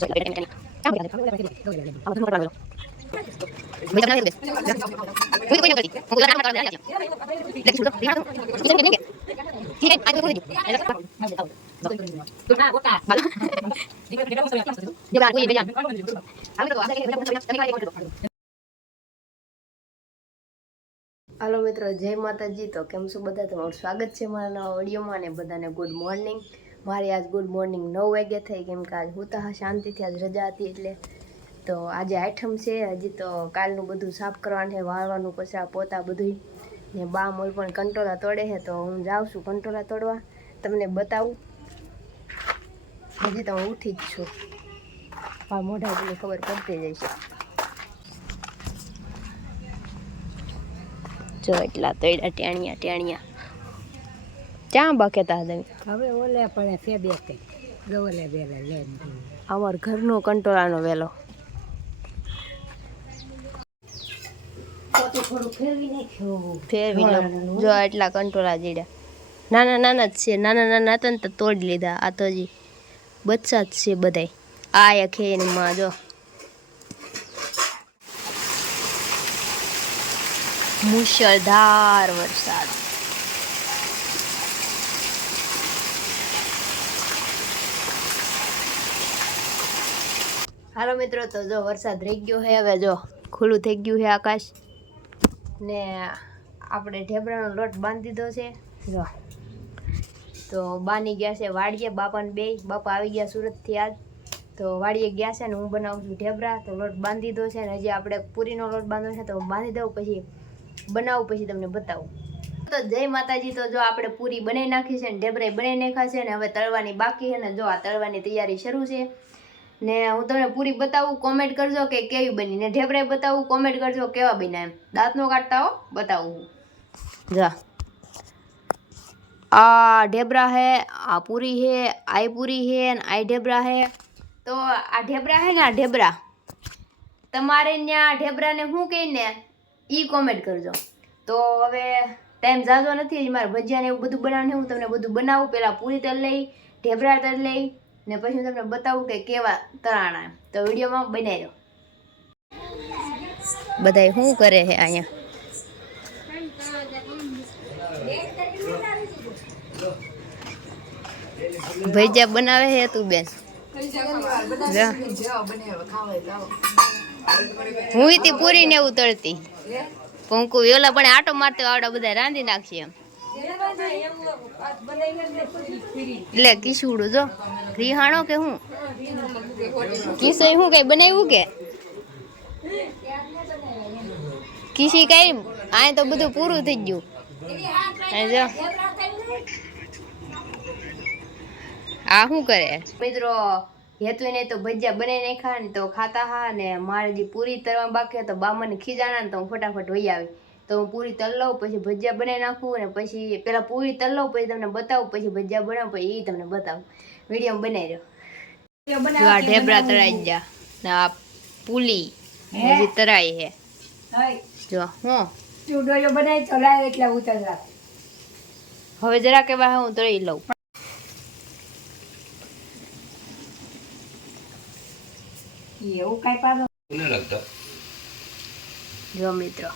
હાલો મિત્રો, જય માતાજી। તો કેમ છો બધા? તમારું સ્વાગત છે મારા નવા વિડીયોમાં ને બધાને ગુડ મોર્નિંગ। મારી આજ ગુડ મોર્નિંગ 9 વાગ્યા થઈ, કેમ કે આજ હુતા શાંતિથી, આજ રજા હતી એટલે। તો આજે આઠમ છે, હજી તો કાલનું બધું સાફ કરવાનું છે, વાળવાનું, કચરા પોતા બધું ને બા મોલ પણ કંટોલા તોડે છે, તો હું જાઉં છું કંટોલા તોડવા, તમને બતાવું। હજી તો હું ઉઠી જ છું, આ મોઢા પેલી ખબર પડતી જઈશ। જો એટલા તોડ્યા ટેણિયા ટેણિયા ક્યાં બકેતા હતા હવે ઓલે પડે છે બે કે ગવલે વેલે લે અમાર ઘરનો કંટોળાનો વેલો તો થોડું ફેરવી નાખ્યો ફેરવી જો એટલા કંટોળા જીડ્યા નાના નાના જ છે, નાના નાના હતા ને તો તોડી લીધા। આ તો હજી બચ્ચા જ છે બધાય। આ એક હે એની માં જો મુશળધાર વરસાદ। હાલો મિત્રો, તો જો વરસાદ રહી ગયો છે, હવે જો ખુલ્લું થઈ ગયું છે આકાશ ને આપણે ઢેબરાનો લોટ બાંધી દીધો છે। જો તો બાની ગયા છે વાડીએ, બાપાને બે બાપા આવી ગયા સુરતથી આજ, તો વાડીએ ગયા છે ને હું બનાવું છું ઢેબરા। તો લોટ બાંધી દીધો છે ને હજી આપણે પૂરીનો લોટ બાંધવો છે, તો હું બાંધી દઉં, પછી બનાવું, પછી તમને બતાવું। તો જય માતાજી। તો જો આપણે પૂરી બનાવી નાખી છે ને ઢેબરા બનાવી નાખ્યા છે ને હવે તળવાની બાકી છે ને જો આ તળવાની તૈયારી શરૂ છે ને હું તમને પૂરી બતાવું, કોમેન્ટ કરજો કે કેવી બની, ને ઢેબરા બતાવું, કોમેન્ટ કરજો કેવા બન્યા। એમ દાંત નો કાઢતા હો, બતાવું। જા આ ઢેબરા હે, આ પૂરી હે, આ પૂરી હે ને આ ઢેબરા હે। તો આ ઢેબરા હે ને આ ઢેબરા તમારે ત્યાં ઢેબરાને શું કહીને ઈ કોમેન્ટ કરજો। તો હવે ટાઈમ ઝાઝો નથી, મારે ભજીયા ને એવું બધું બનાવવાનું, હું તમને બધું બનાવું। પેલા પૂરી તળ લઈ, ઢેબરા તળ લઈ ને પછી હું તમને બતાવું કે કેવા તળાણા। તો વિડીયોમાં બનાવી દો। બધાય શું કરે છે અહીંયા? ભજીયા બનાવે છે તું બેન? હું તી પૂરી ને એવું તળતી પંકુ ઓલા પણ આટો મારતો આવડા બધા રાંધી નાખશે એમ એટલે કિસુડું જો રીહાણો કે હું કિસે હું કઈ બનાવ્યું કે કિસી કઈ આ તો બધું પૂરું થઈ ગયું। જો આ શું કરે મિત્રો? હેતુને તો ભજીયા બનાવી નાખ્યા ને તો ખાતા હા, ને મારે જે પૂરી તળવા બાકી તો બા મને ખીજાણા ને તો હું ફટાફટ વહી આવી। તો હું પૂરી તળ લઉં, પછી ભજીયા બનાવી નાખું, ને પછી પેલા પૂરી તળ લઉં, પછી તમને બતાવું, પછી ભજીયા બનાવું, પછી એ તમને બતાવું। વિડીયો બનાવી રહ્યો। આ ઢેબરા તળાઈ ગયા ને આ પુલી હજી તરાઈ હે। જો હું ચૂડોયો બનાવી તો લાવ એટલે ઉતરલા હવે જરા કે બા હું તળી લઉં। એવું કઈ પાડો કોને લાગતા જો મિત્રો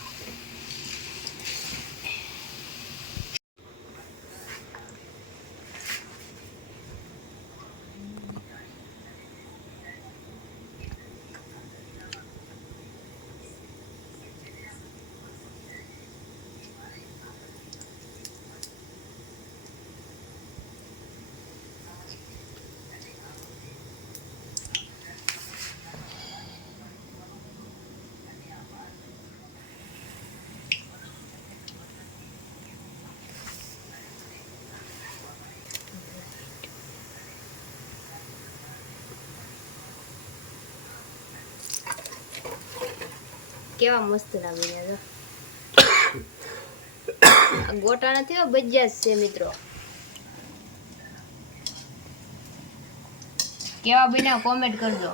કેવા મસ્ત લાગે યાર। ગોટા નથી હો, ભજીયા જ છે મિત્રો। કેવા બન્યા કોમેન્ટ કરજો।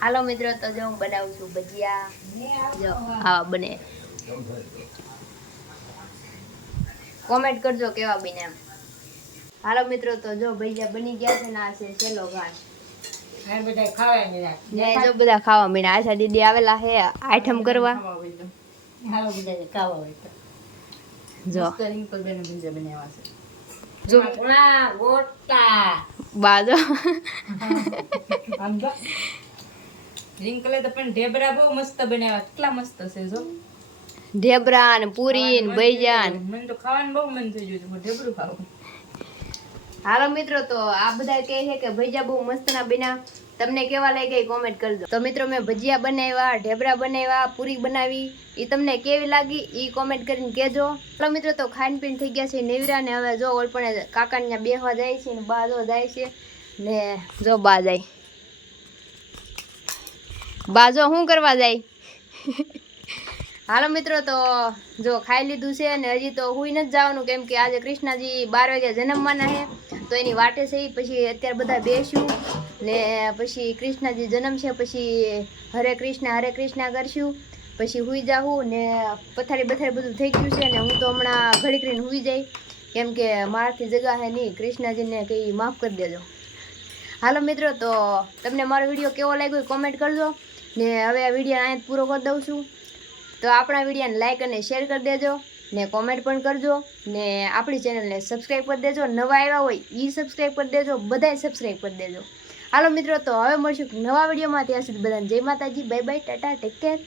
હાલો મિત્રો, તો જો હું બનાવું છું ભજીયા। જો આવા બને કોમેન્ટ કરજો કેવા બન્યા એમ. હાલો મિત્રો, તો જો ભજીયા બની ગયા છે ને આ છે સેલો ઘાટ આ બધા ખાવા મળ્યા. ને જો બધા ખાવા મીણા. આશા દીદી આવેલા હે આઈટમ કરવા. હાલો બધા ખાવા હોય તો જો જો ઘણા ગોટા બાજો આમ જો રિંકલે તો પણ ઢેબરા બહુ મસ્ત બનાવ્યા, કેટલા મસ્ત છે જો. ઢેબરા ને પૂરી ને ભજીયા ને. મને તો ખાવાનું બહુ મન થઈ ગયું છે, પણ ઢેબરું ખાવું. હાલો મિત્રો, તો આ બધા કહે છે કે ભજીયા બહુ મસ્ત ના બન્યા. તમને કેવા લાગ્યા એ કોમેન્ટ કરજો. તો મિત્રો, મેં ભજીયા બનાવ્યા, ઢેબરા બનાવ્યા, પૂરી બનાવી, એ તમને કેવી લાગી એ કોમેન્ટ કરીને કહેજો. હાલો મિત્રો, તો ખાઈને પીને થઈ ગયા છે નેવરા ને હવે જો ઓલપણે કાકાને ત્યાં બેહવા જાય છે ને બા જો જાય છે ને જો બા જાય. બા જો શું કરવા જાય? હાલો મિત્રો, તો જો ખાઈ લીધું છે અને હજી તો હુઈ નથી જવાનું, કેમ કે આજે કૃષ્ણજી 12 વાગે જન્મવાના છે, તો એની વાટે છે. પછી અત્યારે બધા બેસ્યું ને પછી કૃષ્ણજી જન્મ છે, પછી હરે કૃષ્ણ કરશું, પછી હુઈ જાઉં ને પથારી બધું થઈ ગયું છે ને હું તો હમણાં ઘડી કરીને હુઈ જાય, કેમ કે મારાથી જગા હે નહીં. કૃષ્ણજીને કંઈ માફ કરી દેજો. હાલો મિત્રો, તો તમને મારો વિડીયો કેવો લાગ્યો એ કોમેન્ટ કરજો ને હવે આ વિડીયો અહીંયા પૂરો કરી દઉં છું. તો આપણા વિડીયોને લાઈક અને શેર કરી દેજો ને કોમેન્ટ પણ કરજો ને આપણી ચેનલને સબસ્ક્રાઈબ કરી દેજો. નવા આવ્યા હોય એ સબસ્ક્રાઈબ કરી દેજો, બધાય સબસ્ક્રાઈબ કરી દેજો. હાલો મિત્રો, તો હવે મળશું નવા વિડીયોમાં. ત્યાં સુધી બધાને જય માતાજી, bye bye, Tata, take care.